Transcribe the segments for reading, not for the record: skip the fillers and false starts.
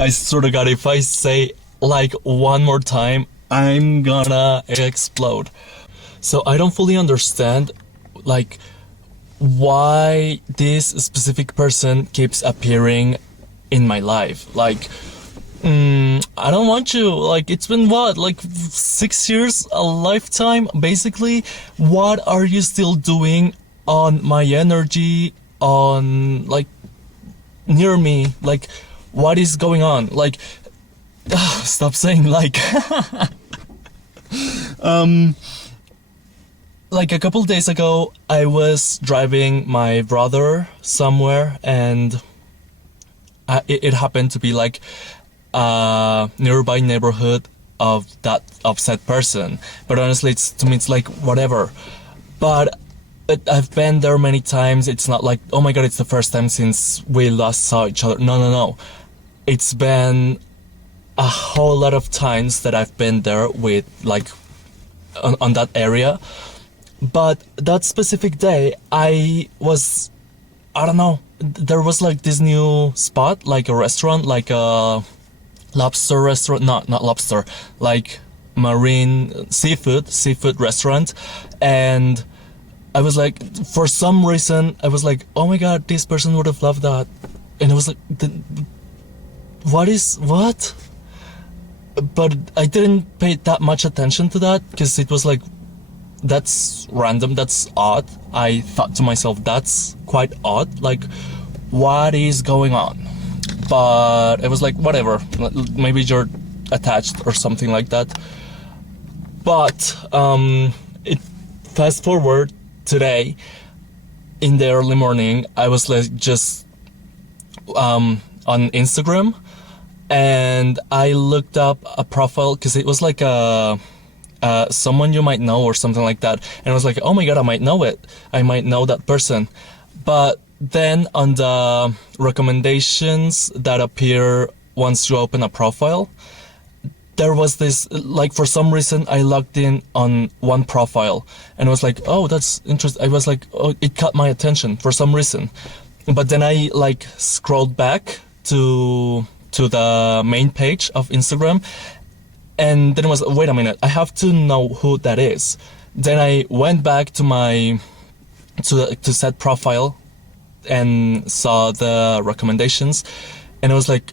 I swear to God, if I say like one more time, I'm gonna explode. So I don't fully understand, like, why this specific person keeps appearing in my life. Like, I don't want you. Like, it's been what, like 6 years, a lifetime, basically. What are you still doing on my energy, on, like, near me? Like, what is going on? Like, stop saying like. Like a couple days ago, I was driving my brother somewhere, and it happened to be like a nearby neighborhood of that upset person. But honestly, to me, it's like whatever. But I've been there many times. It's not like, oh my God, it's the first time since we last saw each other. No, no, no. It's been a whole lot of times that I've been there with, like, on that area. But that specific day, I don't know, there was like this new spot, like a restaurant, like a lobster restaurant, not lobster, like marine seafood restaurant. And I was like, for some reason, I was like, oh my God, this person would have loved that. And I was like, what? But I didn't pay that much attention to that, because it was like, that's random, that's odd. I thought to myself, that's quite odd. Like, what is going on? But it was like, whatever. Maybe you're attached or something like that. But it fast forward today, in the early morning, I was like just on Instagram, and I looked up a profile, because it was like a someone you might know or something like that. And I was like, oh my God, I might know it. I might know that person. But then on the recommendations that appear once you open a profile, there was this, like, for some reason, I logged in on one profile, and I was like, oh, that's interesting. I was like, oh, it caught my attention for some reason. But then I, like, scrolled back to the main page of Instagram, and then it was, wait a minute, I have to know who that is. Then I went back to said profile and saw the recommendations, and I was like,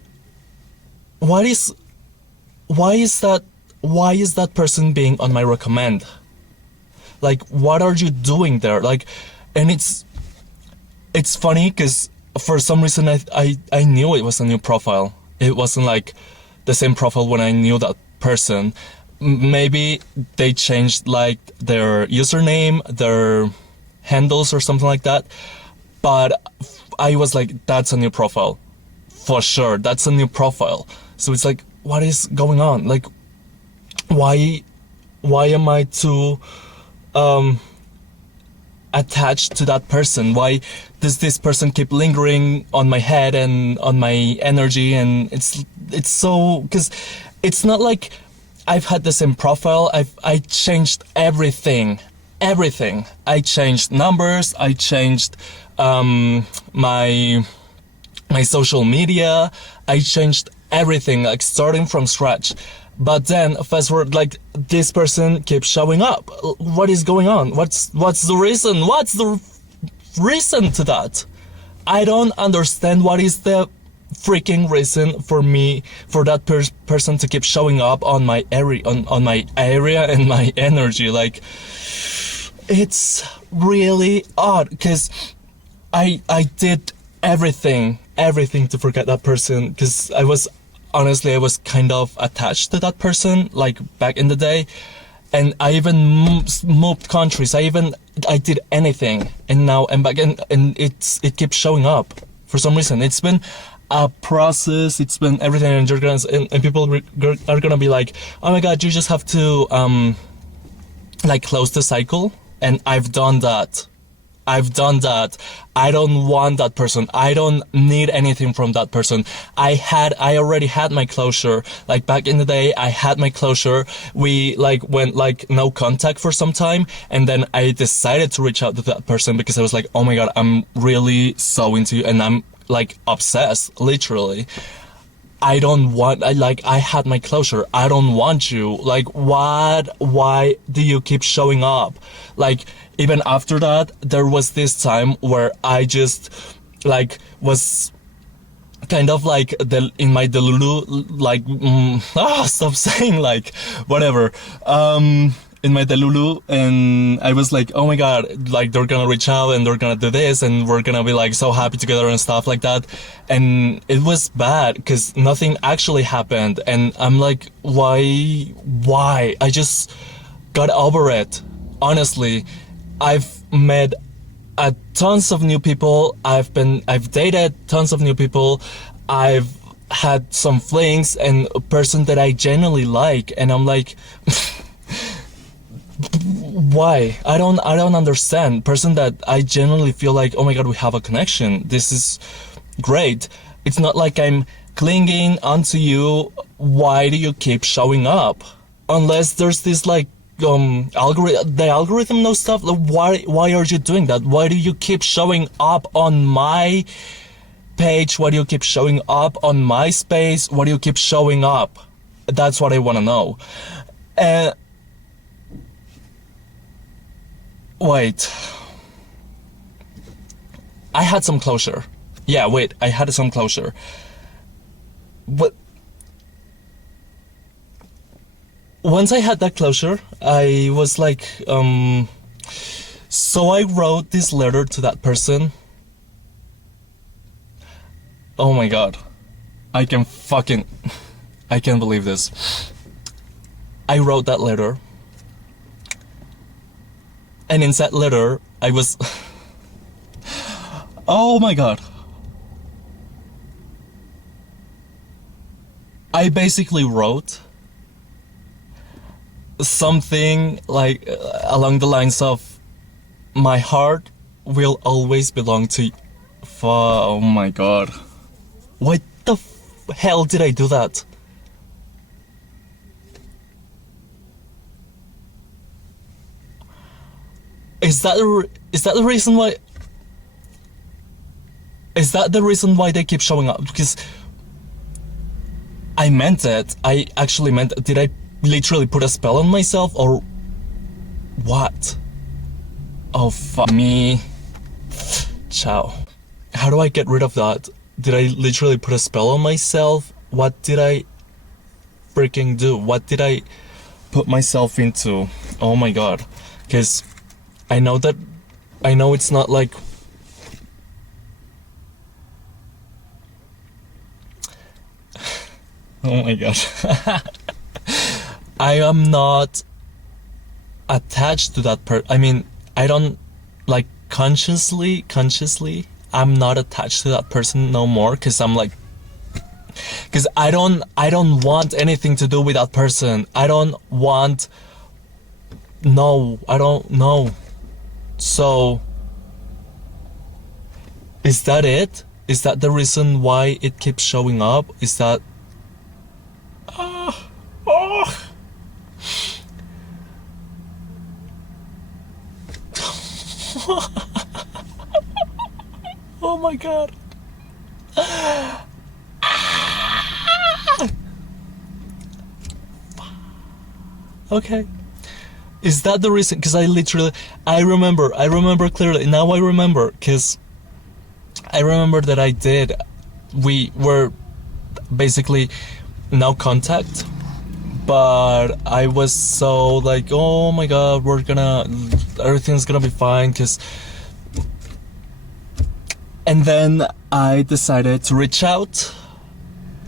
why is that person being on my recommend? Like, what are you doing there? Like, and it's funny, because for some reason I knew it was a new profile. It wasn't like the same profile when I knew that person. Maybe they changed, like, their username, their handles or something like that. But I was like, that's a new profile. For sure, that's a new profile. So it's like, what is going on? Like, why am I too attached to that person? Why does this person keep lingering on my head and on my energy? And it's so, because it's not like I've had the same profile. I changed everything. I changed numbers. I changed my social media. I changed everything, like, starting from scratch. But then fast forward, like, this person keeps showing up. What is going on? What's the reason? What's the reason to that? I don't understand what is the freaking reason for that person to keep showing up on my area, on my area and my energy. Like, it's really odd, because I did everything to forget that person, because I was kind of attached to that person, like, back in the day. And I even moved countries. I did anything, and now I'm back, and it keeps showing up for some reason. It's been a process. It's been everything, and people are gonna be like, oh my God, you just have to like, close the cycle. And I've done that. I don't want that person. I don't need anything from that person. I already had my closure. Like, back in the day, I had my closure. We, like, went, like, no contact for some time. And then I decided to reach out to that person, because I was like, oh my God, I'm really so into you. And I'm, like, obsessed, literally. I don't want, I had my closure. I don't want you. Like, what, why do you keep showing up? Like, even after that, there was this time where I just, like, was kind of like in my delulu, like, stop saying like, whatever. In my delulu, and I was like, oh my god, like they're gonna reach out and they're gonna do this and we're gonna be like so happy together and stuff like that. And it was bad because nothing actually happened. And I'm like, why? I just got over it. Honestly, I've met tons of new people. I've dated tons of new people. I've had some flings and a person that I genuinely like, and I'm like, why? I don't understand. Person that I genuinely feel like, oh my god, we have a connection. This is great. It's not like I'm clinging onto you. Why do you keep showing up? Unless there's this like algorithm, the algorithm knows stuff. Like, why are you doing that? Why do you keep showing up on my page? Why do you keep showing up on my space? Why do you keep showing up? That's what I want to know. Wait. I had some closure. Yeah, wait, I had some closure. But once I had that closure, I was like, so I wrote this letter to that person. Oh my god. I can't believe this. I wrote that letter. And in that letter, I was... oh my god. I basically wrote something like along the lines of, my heart will always belong to you. Oh my god. Why the hell did I do that? Is that the reason why? Is that the reason why they keep showing up? Because I meant it. I actually meant it. Did I literally put a spell on myself or what? Oh fuck me. Ciao. How do I get rid of that? Did I literally put a spell on myself? What did I freaking do? What did I put myself into? Oh my god. Because I know it's not like... oh my god. I am not attached to that I mean, I don't, like, consciously, I'm not attached to that person no more, because I'm like... because I don't want anything to do with that person. I don't want... no, I don't know. So, is that it? Is that the reason why it keeps showing up? Is that... oh my god. Okay. Is that the reason? Because I remember clearly. Now I remember, because I remember that we were basically no contact, but I was so like, oh my god, everything's gonna be fine, and then I decided to reach out.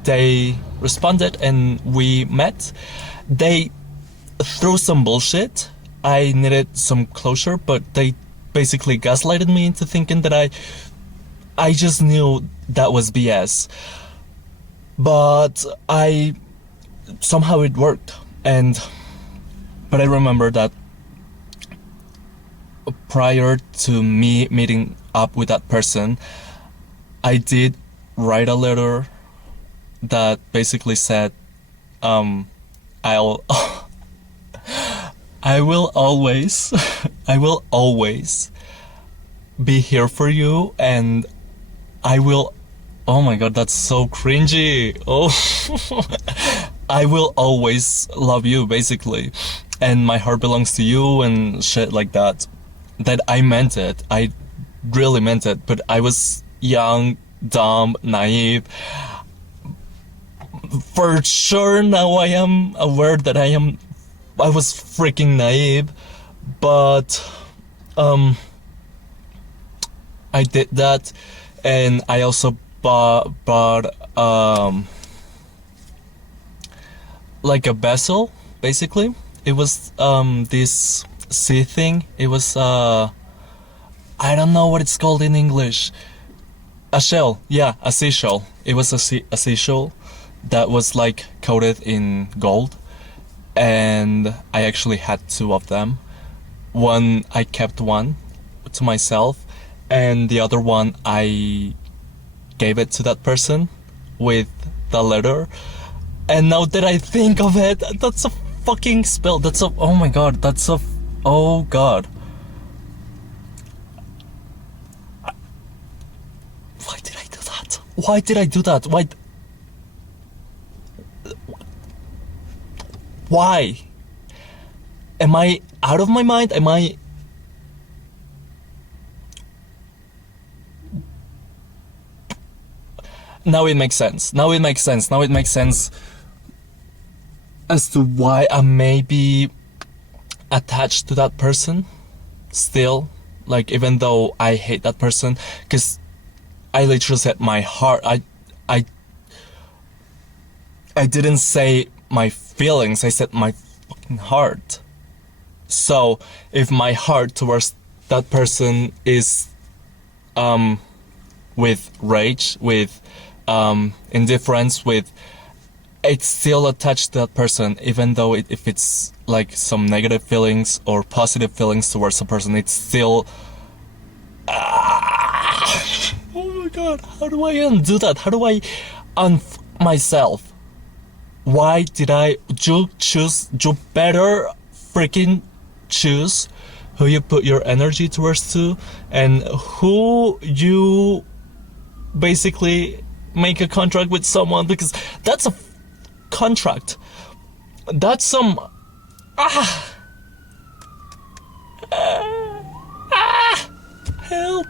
They responded and we met. They threw some bullshit. I needed some closure, but they basically gaslighted me into thinking that I just knew that was BS. But somehow it worked. But I remember that prior to me meeting up with that person, I did write a letter that basically said, I will always be here for you, and I will Oh my god, that's so cringy. Oh, I will always love you, basically. And my heart belongs to you and shit like that. That I meant it. I really meant it. But I was young, dumb, naive. For sure, now I am aware that I was freaking naive. But, I did that. And I also bought like a vessel, basically. It was this sea thing. It was I don't know what it's called in English. A shell, yeah, a seashell. It was a seashell that was like coated in gold, and I actually had two of them. One, I kept one to myself, and the other one I gave it to that person with the letter. And now that I think of it, that's a fucking spell. That's a, oh my god, that's a, oh god. Why did I do that? Why did I do that? Why? Am I out of my mind? Am I... Now it makes sense. Now it makes sense. Now it makes sense as to why I may be attached to that person still. Like, even though I hate that person. Because I literally said my heart. I didn't say my feelings. I said my fucking heart. So, if my heart towards that person is with rage, with indifference, with... It's still attached to that person, even though if it's like some negative feelings or positive feelings towards a person, it's still... Oh my god, how do I undo that? How do I myself? Why did you choose? You better freaking choose who you put your energy towards to, and who you basically make a contract with someone, because that's a contract. That's some help.